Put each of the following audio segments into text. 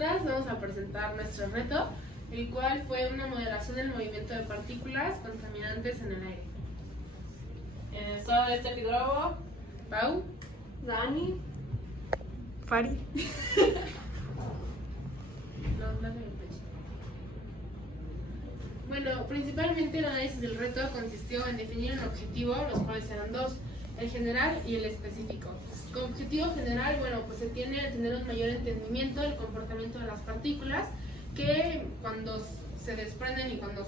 nosotras vamos a presentar nuestro reto, el cual fue una modelación del movimiento de partículas contaminantes en el aire. Soy Steffi Drobo, Pau, Dani, Fari. no se me peche. Bueno, principalmente el análisis del reto consistió en definir un objetivo, los cuales eran dos, el general y el específico. Como objetivo general, bueno, pues se tiene a tener un mayor entendimiento del comportamiento de las partículas, que cuando se desprenden y cuando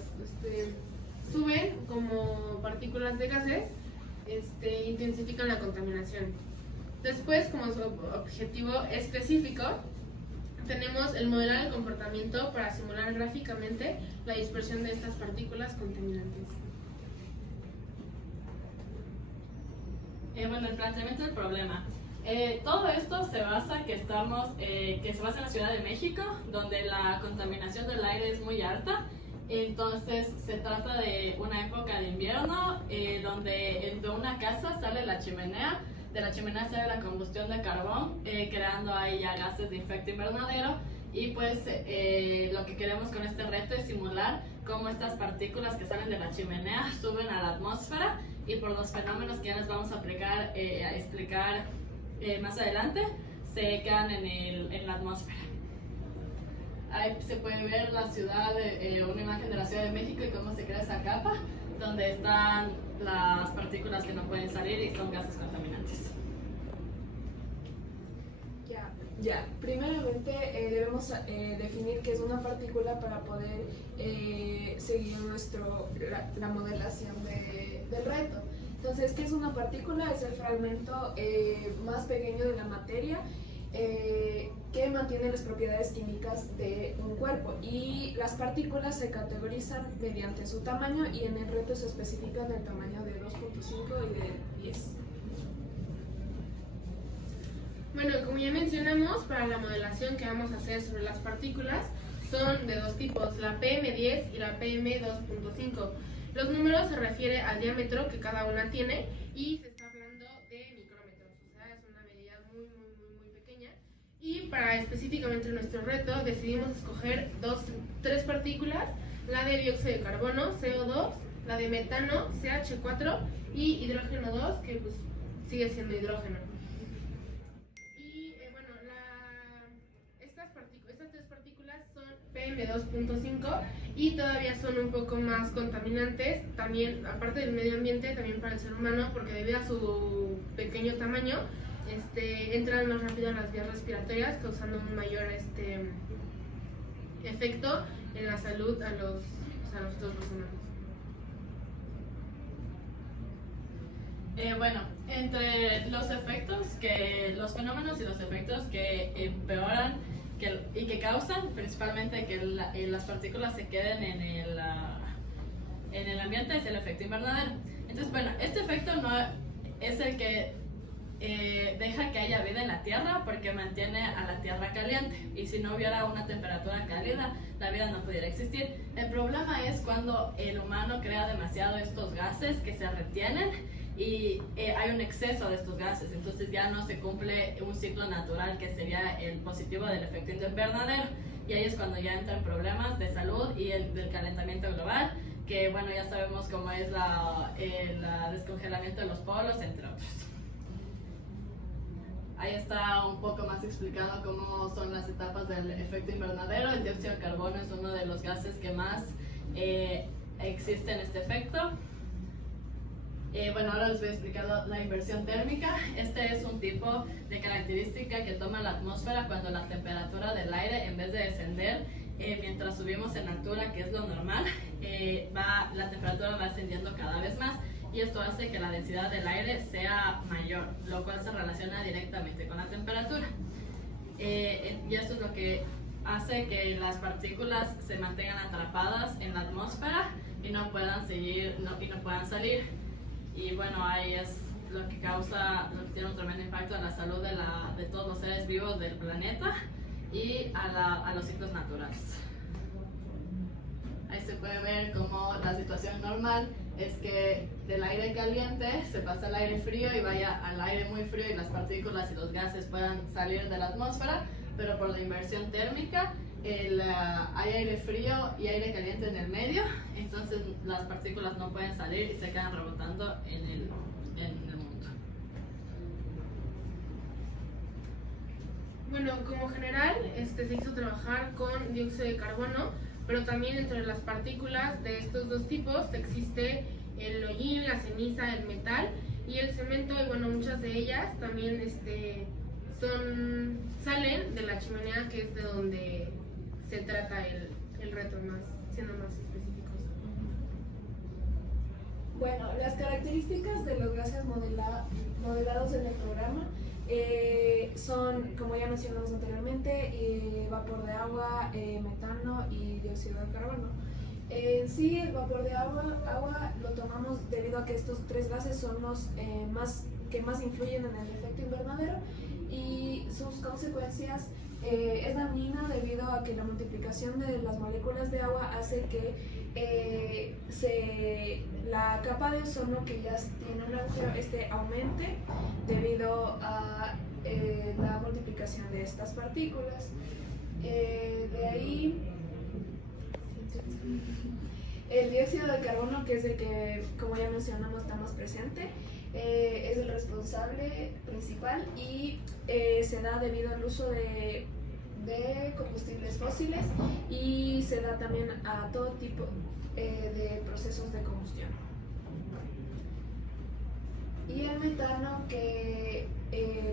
suben como partículas de gases, intensifican la contaminación. Después, como su objetivo específico, tenemos el modelar el comportamiento para simular gráficamente la dispersión de estas partículas contaminantes. Bueno, el planteamiento del problema. Todo esto se basa que se basa en la Ciudad de México, donde la contaminación del aire es muy alta. Entonces se trata de una época de invierno donde de una casa sale la chimenea, de la chimenea sale la combustión de carbón, creando ahí ya gases de efecto invernadero. Y pues lo que queremos con este reto es simular cómo estas partículas que salen de la chimenea suben a la atmósfera, y por los fenómenos que ya les vamos a explicar más adelante, se quedan en la atmósfera. Ahí se puede ver la ciudad, una imagen de la Ciudad de México y cómo se crea esa capa, donde están las partículas que no pueden salir y son gases contaminantes. Ya. Primeramente debemos definir qué es una partícula para poder seguir la modelación del reto. Entonces, ¿qué es una partícula? Es el fragmento más pequeño de la materia que mantiene las propiedades químicas de un cuerpo, y las partículas se categorizan mediante su tamaño, y en el reto se especifican el tamaño de 2.5 y de 10. Bueno, como ya mencionamos, para la modelación que vamos a hacer sobre las partículas son de dos tipos, la PM10 y la PM2.5. Los números se refiere al diámetro que cada una tiene y se está hablando de micrómetros, o sea, es una medida muy pequeña. Y para específicamente nuestro reto decidimos escoger tres partículas, la de dióxido de carbono, CO2, la de metano, CH4, y hidrógeno 2, que pues sigue siendo hidrógeno. Estas tres partículas son PM2.5 y todavía son un poco más contaminantes, también aparte del medio ambiente, también para el ser humano, porque debido a su pequeño tamaño entran más rápido en las vías respiratorias, causando un mayor efecto en la salud a nosotros los humanos. Bueno, entre los fenómenos y los efectos que empeoran y que causan principalmente que las partículas se queden en el ambiente es el efecto invernadero. Entonces, bueno, este efecto no es el que deja que haya vida en la Tierra, porque mantiene a la Tierra caliente, y si no hubiera una temperatura cálida, la vida no pudiera existir. El problema es cuando el humano crea demasiado estos gases que se retienen y hay un exceso de estos gases, entonces ya no se cumple un ciclo natural que sería el positivo del efecto invernadero, y ahí es cuando ya entran problemas de salud y del calentamiento global, que bueno, ya sabemos cómo es el descongelamiento de los polos, entre otros. Ahí está un poco más explicado cómo son las etapas del efecto invernadero. El dióxido de carbono es uno de los gases que más existe en este efecto. Bueno, ahora les voy a explicar la inversión térmica. Este es un tipo de característica que toma la atmósfera cuando la temperatura del aire, en vez de descender mientras subimos en altura, que es lo normal, la temperatura va ascendiendo cada vez más, y esto hace que la densidad del aire sea mayor, lo cual se relaciona directamente con la temperatura. Y esto es lo que hace que las partículas se mantengan atrapadas en la atmósfera y no puedan salir. Y bueno, ahí es lo que tiene un tremendo impacto en la salud de todos los seres vivos del planeta y a los ciclos naturales. Ahí se puede ver cómo la situación normal es que del aire caliente se pasa al aire frío y vaya al aire muy frío, y las partículas y los gases puedan salir de la atmósfera, pero por la inversión térmica hay aire frío y aire caliente en el medio, entonces las partículas no pueden salir y se quedan rebotando en el mundo. Bueno, como general, se hizo trabajar con dióxido de carbono, pero también entre las partículas de estos dos tipos existe el hollín, la ceniza, el metal y el cemento, y bueno, muchas de ellas también salen de la chimenea, que es de donde se trata el reto, siendo más específicos. Bueno, las características de los gases modelados en el programa son, como ya mencionamos anteriormente, vapor de agua, metano y dióxido de carbono. En sí, el vapor de agua lo tomamos debido a que estos tres gases son los que más influyen en el efecto invernadero, y sus consecuencias es dañina debido a que la multiplicación de las moléculas de agua hace que la capa de ozono, que ya tiene un agujero, aumente debido a la multiplicación de estas partículas. De ahí el dióxido de carbono, que es el que, como ya mencionamos, está más presente, es el responsable principal y se da debido al uso de combustibles fósiles, y se da también a todo tipo de procesos de combustión. Y el metano, que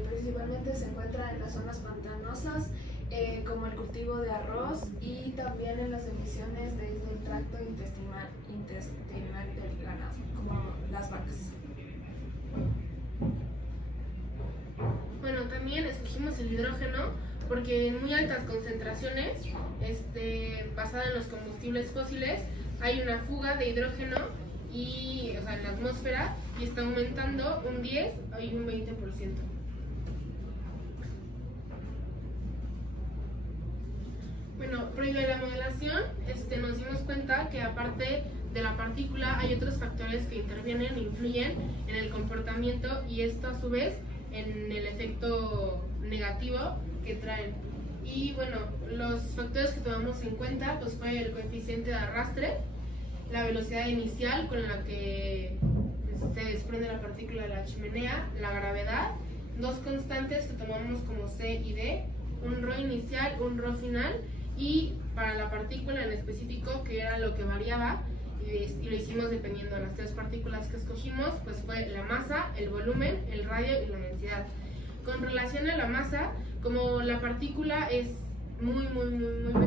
principalmente se encuentra en las zonas pantanosas, como el cultivo de arroz, y también en las emisiones desde el tracto intestinal del ganado, como las vacas. Bueno, también escogimos el hidrógeno porque en muy altas concentraciones, basada en los combustibles fósiles, hay una fuga de hidrógeno en la atmósfera, y está aumentando un 10 y un 20%. Bueno, previo a la modelación, nos dimos cuenta que aparte de la partícula hay otros factores que intervienen e influyen en el comportamiento, y esto a su vez en el efecto negativo que traen. Y bueno, los factores que tomamos en cuenta pues fue el coeficiente de arrastre, la velocidad inicial con la que se desprende la partícula de la chimenea, la gravedad, dos constantes que tomamos como C y D, un ρ inicial, un ρ final, y para la partícula en específico, que era lo que variaba, y lo hicimos dependiendo de las tres partículas que escogimos, pues fue la masa, el volumen, el radio y la densidad. Con relación a la masa, como la partícula es muy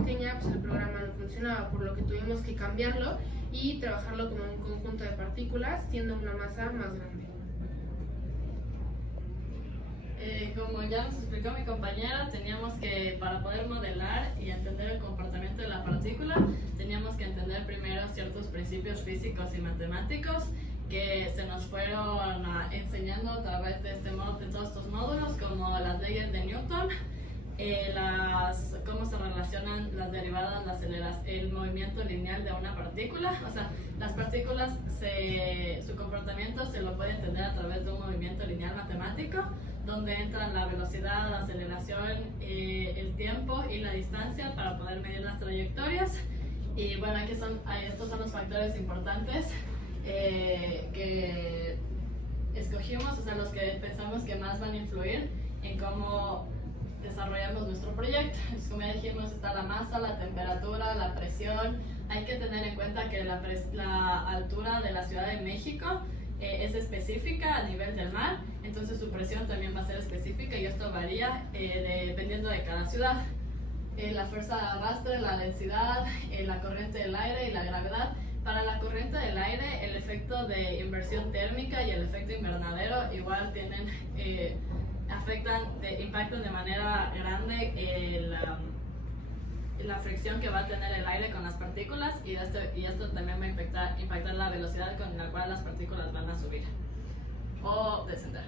pequeña, pues el programa no funcionaba, por lo que tuvimos que cambiarlo y trabajarlo como un conjunto de partículas, siendo una masa más grande. Como ya nos explicó mi compañera, teníamos que, para poder modelar y entender el comportamiento de la partícula, teníamos que entender primero ciertos principios físicos y matemáticos que se nos fueron enseñando a través de todos estos módulos, como las leyes de Newton, cómo se relacionan las derivadas, el movimiento lineal de una partícula. O sea, las partículas, su comportamiento se lo puede entender a través de un movimiento lineal matemático, donde entran la velocidad, la aceleración, el tiempo y la distancia para poder medir las trayectorias. Y bueno, estos son los factores importantes que escogimos, o sea, los que pensamos que más van a influir en cómo desarrollamos nuestro proyecto. Entonces, como ya dijimos, está la masa, la temperatura, la presión. Hay que tener en cuenta que la altura de la Ciudad de México es específica a nivel del mar, entonces su presión también va a ser específica, y esto varía dependiendo de cada ciudad. La fuerza de arrastre, la densidad, la corriente del aire y la gravedad. Para la corriente del aire, el efecto de inversión térmica y el efecto invernadero igual impactan de manera grande la fricción que va a tener el aire con las partículas, y esto también va a impactar la velocidad con la cual las partículas van a subir o descender.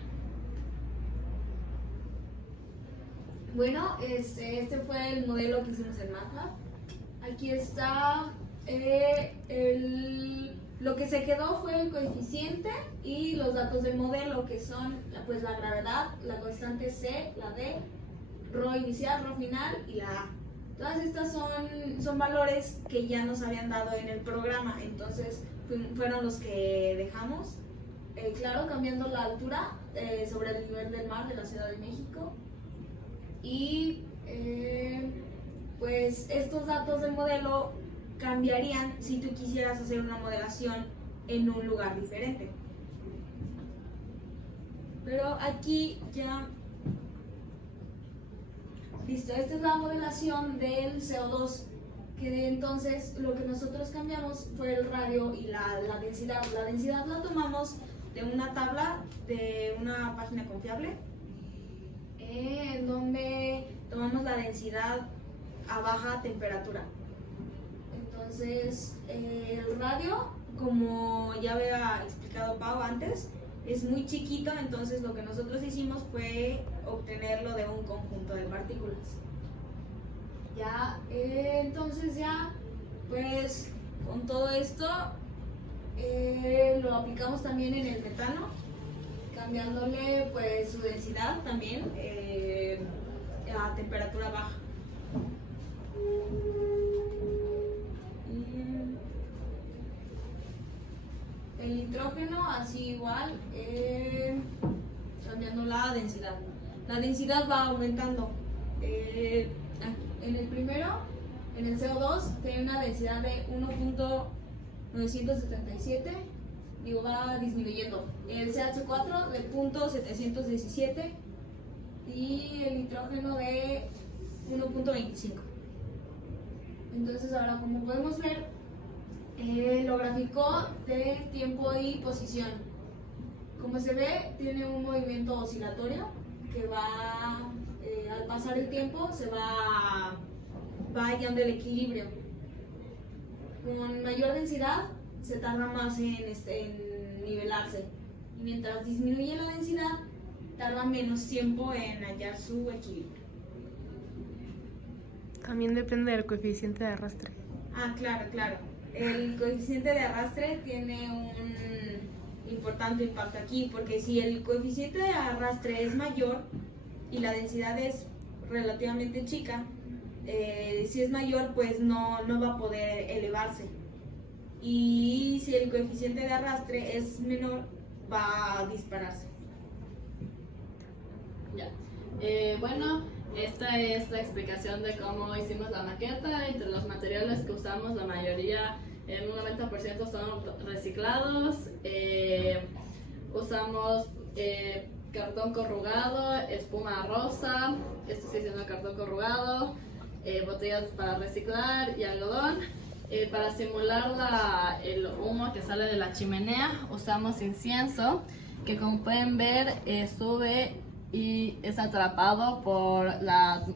Bueno, este fue el modelo que hicimos en MATLAB. Aquí está lo que se quedó fue el coeficiente y los datos del modelo, que son pues la gravedad, la constante C, la D, Rho inicial, Rho final y la A. Todas estas son valores que ya nos habían dado en el programa, entonces fueron los que dejamos. Claro, cambiando la altura sobre el nivel del mar de la Ciudad de México. Y pues estos datos del modelo cambiarían si tú quisieras hacer una modelación en un lugar diferente. Pero aquí ya... Listo, esta es la modelación del CO2, que entonces lo que nosotros cambiamos fue el radio y la densidad. La densidad la tomamos de una tabla de una página confiable, en donde tomamos la densidad a baja temperatura. Entonces, el radio, como ya había explicado Pau antes, es muy chiquito, entonces lo que nosotros hicimos fue obtenerlo de un conjunto de partículas. Ya, entonces ya, pues con todo esto lo aplicamos también en el metano, cambiándole pues su densidad también a temperatura baja. El nitrógeno, así igual, cambiando la densidad. La densidad va aumentando. En el primero, en el CO2, tiene una densidad de 1.977, va disminuyendo. El CH4 de 0.717 y el nitrógeno de 1.25. Entonces ahora, como podemos ver, lo graficó de tiempo y posición. Como se ve, tiene un movimiento oscilatorio que va, al pasar el tiempo, se va hallando el equilibrio. Con mayor densidad se tarda más en nivelarse, y mientras disminuye la densidad, tarda menos tiempo en hallar su equilibrio. También depende del coeficiente de arrastre. Ah, claro, claro. El coeficiente de arrastre tiene un importante impacto aquí, porque si el coeficiente de arrastre es mayor y la densidad es relativamente chica, si es mayor, pues no va a poder elevarse. Y si el coeficiente de arrastre es menor, va a dispararse. Ya. Bueno, esta es la explicación de cómo hicimos la maqueta. Entre los materiales que usamos, la mayoría, en un 90% son reciclados. Usamos cartón corrugado, espuma rosa, esto sigue siendo cartón corrugado, botellas para reciclar y algodón. Para simular el humo que sale de la chimenea, usamos incienso, que como pueden ver sube y es atrapado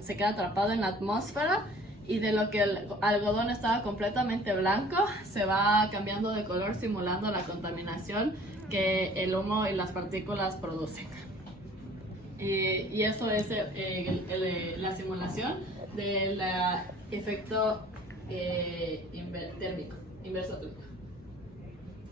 se queda atrapado en la atmósfera, y de lo que el algodón estaba completamente blanco, se va cambiando de color simulando la contaminación que el humo y las partículas producen. Y eso es la simulación del efecto térmico, inverso térmico.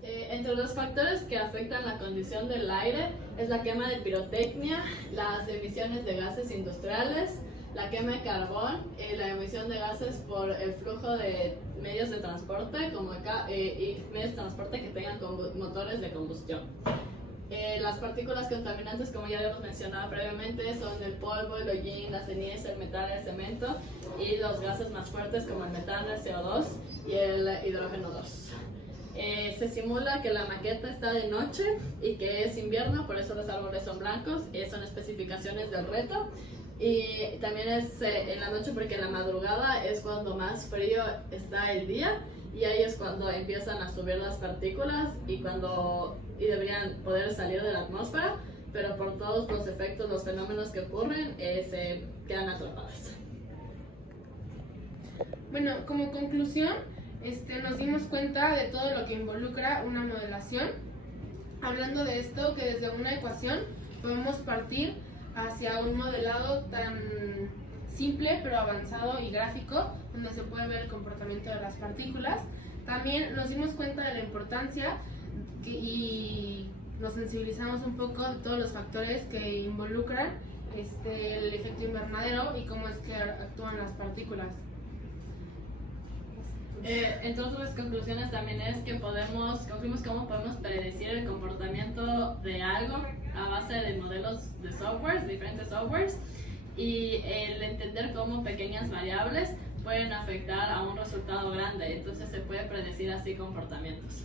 Entre los factores que afectan la condición del aire es la quema de pirotecnia, las emisiones de gases industriales, la quema de carbón, la emisión de gases por el flujo de medios de transporte y medios de transporte que tengan motores de combustión. Las partículas contaminantes, como ya hemos mencionado previamente, son el polvo, el hollín, la ceniza, el metal, el cemento, y los gases más fuertes como el metano, el CO2 y el hidrógeno 2. Se simula que la maqueta está de noche y que es invierno, por eso los árboles son blancos, son especificaciones del reto. Y también es en la noche, porque en la madrugada es cuando más frío está el día, y ahí es cuando empiezan a subir las partículas y deberían poder salir de la atmósfera, pero por todos los efectos, los fenómenos que ocurren, se quedan atrapadas. Bueno, como conclusión, nos dimos cuenta de todo lo que involucra una modelación. Hablando de esto, que desde una ecuación podemos partir hacia un modelado tan simple pero avanzado y gráfico, donde se puede ver el comportamiento de las partículas. También nos dimos cuenta de la importancia y nos sensibilizamos un poco de todos los factores que involucran el efecto invernadero y cómo es que actúan las partículas. Entonces las conclusiones también es que concluimos cómo podemos predecir el comportamiento de algo a base de modelos de softwares, diferentes softwares, y el entender cómo pequeñas variables pueden afectar a un resultado grande, entonces se puede predecir así comportamientos.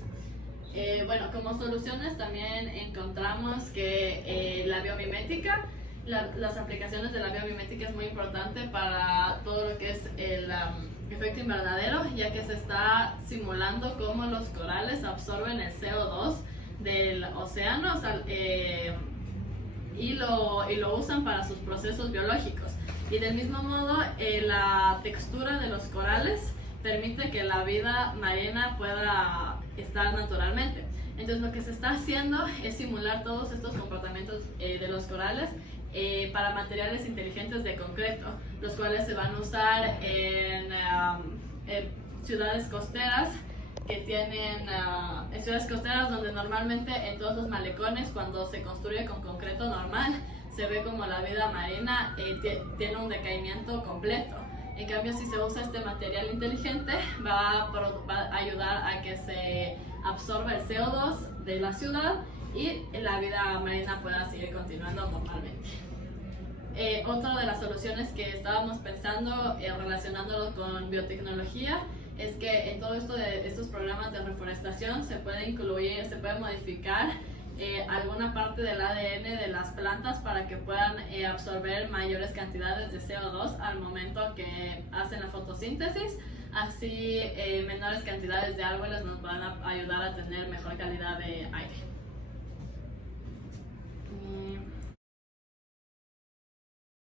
Bueno, como soluciones también encontramos que la biomimética, las aplicaciones de la biomimética es muy importante para todo lo que es el efecto invernadero, ya que se está simulando cómo los corales absorben el CO2 del océano, o sea, y lo usan para sus procesos biológicos. Y del mismo modo, la textura de los corales permite que la vida marina pueda estar naturalmente. Entonces lo que se está haciendo es simular todos estos comportamientos de los corales para materiales inteligentes de concreto, los cuales se van a usar en ciudades costeras en ciudades costeras donde normalmente en todos los malecones, cuando se construye con concreto normal, se ve como la vida marina tiene un decaimiento completo. En cambio, si se usa este material inteligente, va a ayudar a que se absorba el CO2 de la ciudad y la vida marina pueda seguir continuando normalmente. Otra de las soluciones que estábamos pensando relacionándolo con biotecnología es que en todo esto de estos programas de reforestación se puede modificar alguna parte del ADN de las plantas para que puedan absorber mayores cantidades de CO2 al momento que hacen la fotosíntesis. Así menores cantidades de árboles nos van a ayudar a tener mejor calidad de aire.